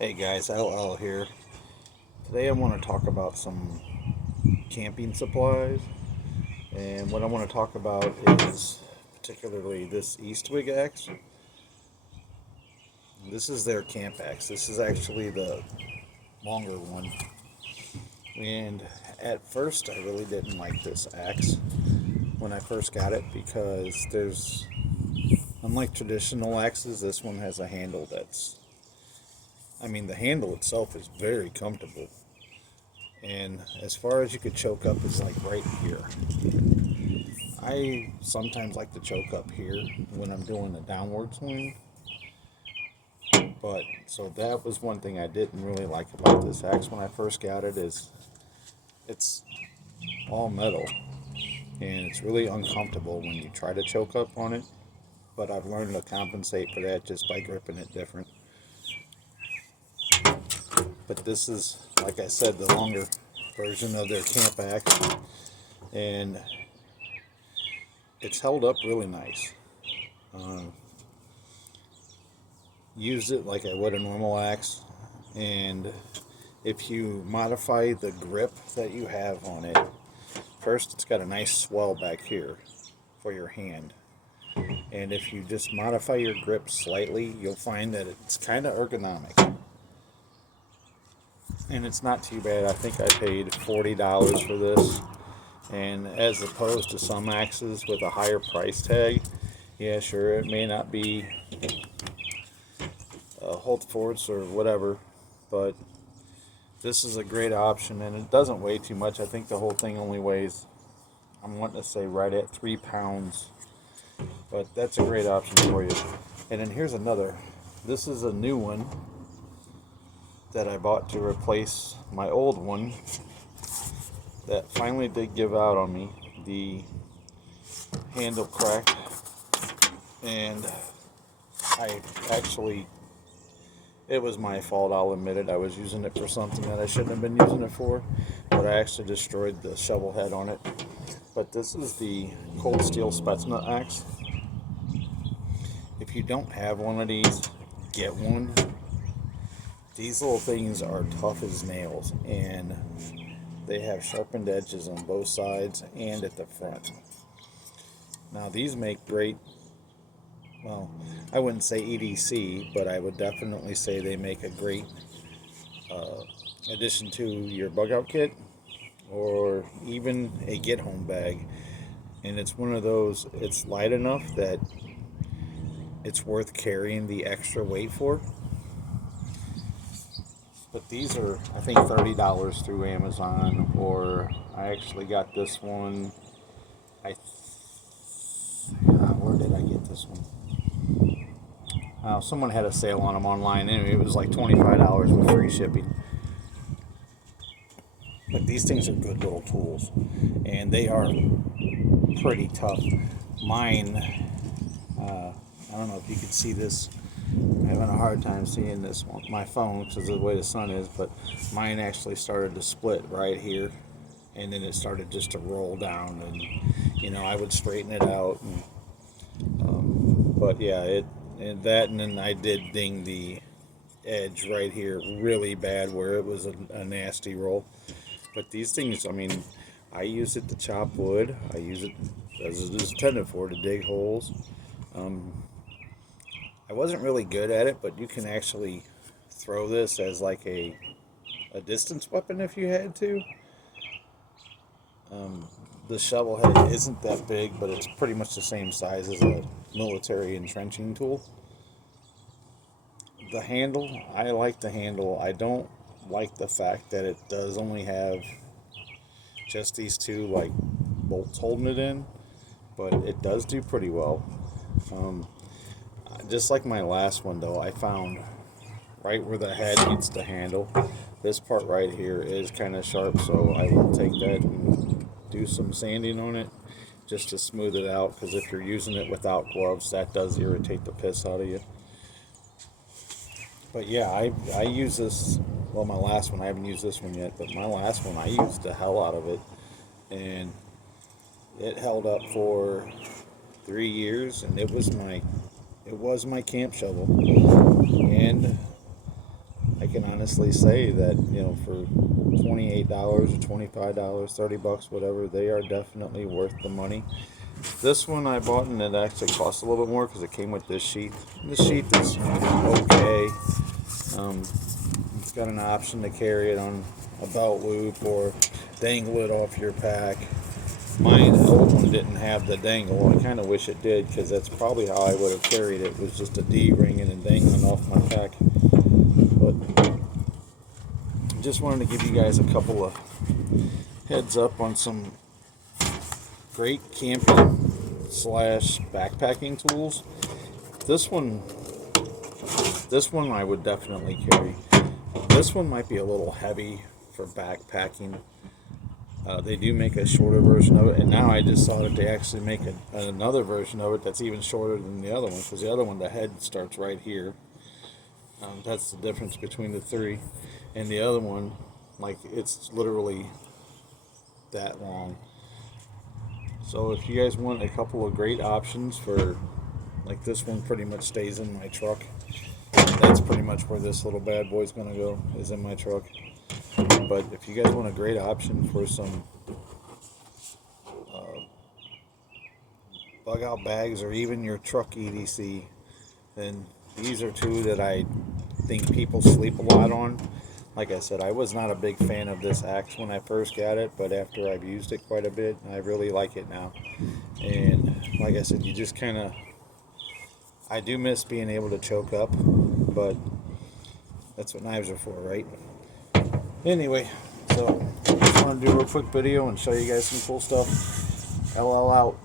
Hey guys, LL here. Today I want to talk about some camping supplies, and what I want to talk about is particularly this Eastwing axe. This is their camp axe. This is actually the longer one. And at first I really didn't like this axe when I first got it because unlike traditional axes, this one has a handle the handle itself is very comfortable. And as far as you could choke up is like right here. I sometimes like to choke up here when I'm doing a downward swing, but so that was one thing I didn't really like about this axe when I first got it is it's all metal and it's really uncomfortable when you try to choke up on it. But I've learned to compensate for that just by gripping it different. But this is, like I said, the longer version of their camp axe, and it's held up really nice. Um, Used it like I would a normal axe, and if you modify the grip that you have on it, first it's got a nice swell back here for your hand, and if you just modify your grip slightly, you'll find that it's kind of ergonomic, and it's not too bad. I think I paid $40 for this, and as opposed to some axes with a higher price tag, yeah, sure, it may not be hold forwards or whatever, but this is a great option, and it doesn't weigh too much. I think the whole thing only weighs, I'm wanting to say right at 3 pounds, but that's a great option for you. And then here's another. This is a new one that I bought to replace my old one that finally did give out on me. The handle cracked, and I actually it was my fault, I'll admit it. I was using it for something that I shouldn't have been using it for, but I actually destroyed the shovel head on it. But this is the Cold Steel Spetzna axe. If you don't have one of these, get one. These little things are tough as nails, and they have sharpened edges on both sides and at the front. Now these make great, well, I wouldn't say EDC, but I would definitely say they make a great uh, addition to your bug out kit or even a get home bag. And it's one of those, it's light enough that it's worth carrying the extra weight for. But these are, I think, $30 through Amazon, or I actually got this one. Where did I get this one? Someone had a sale on them online. Anyway, it was like $25 with free shipping. But these things are good little tools, and they are pretty tough. Mine, I don't know if you can see this. I'm having a hard time seeing this on my phone because of the way the sun is, but mine actually started to split right here, and then it started just to roll down, and I would straighten it out, but yeah, and then I did ding the edge right here really bad where it was a nasty roll. But these things, I use it to chop wood. I use it as it is intended for, to dig holes. Um, I wasn't really good at it, but you can actually throw this as like a distance weapon if you had to. Um, the shovel head isn't that big, but it's pretty much the same size as a military entrenching tool. The handle, I like the handle. I don't like the fact that it does only have just these two like bolts holding it in, but it does do pretty well. Um, just like my last one though, I found right where the head meets the handle, this part right here is kind of sharp, so I will take that and do some sanding on it just to smooth it out, because if you're using it without gloves, that does irritate the piss out of you. But yeah, I use this, well, my last one, I haven't used this one yet, but my last one, I used the hell out of it, and it held up for 3 years, and it was my camp shovel. And I can honestly say that, you know, for $28 or $25, $30, whatever, they are definitely worth the money. This one I bought and it actually cost a little bit more because it came with this sheath. This sheath is okay. It's got an option to carry it on a belt loop or dangle it off your pack. Mine, the old one, didn't have the dangle. I kind of wish it did because that's probably how I would have carried it. It was just a D-ringing and dangling off my pack. But just wanted to give you guys a couple of heads up on some great camping slash backpacking tools. This one I would definitely carry. This one might be a little heavy for backpacking. They do make a shorter version of it, and now I just saw that they actually make another version of it that's even shorter than the other one, because the other one, the head starts right here. That's the difference between the three. And the other one, like, it's literally that long. So if you guys want a couple of great options for, like, this one pretty much stays in my truck. That's pretty much where this little bad boy's gonna go, is in my truck. But if you guys want a great option for some bug out bags or even your truck EDC, then these are two that I think people sleep a lot on. Like I said, I was not a big fan of this axe when I first got it, but after I've used it quite a bit, I really like it now. And like I said, you just kind of, I do miss being able to choke up, but that's what knives are for, right? Anyway, so I just want to do a real quick video and show you guys some cool stuff. LL out.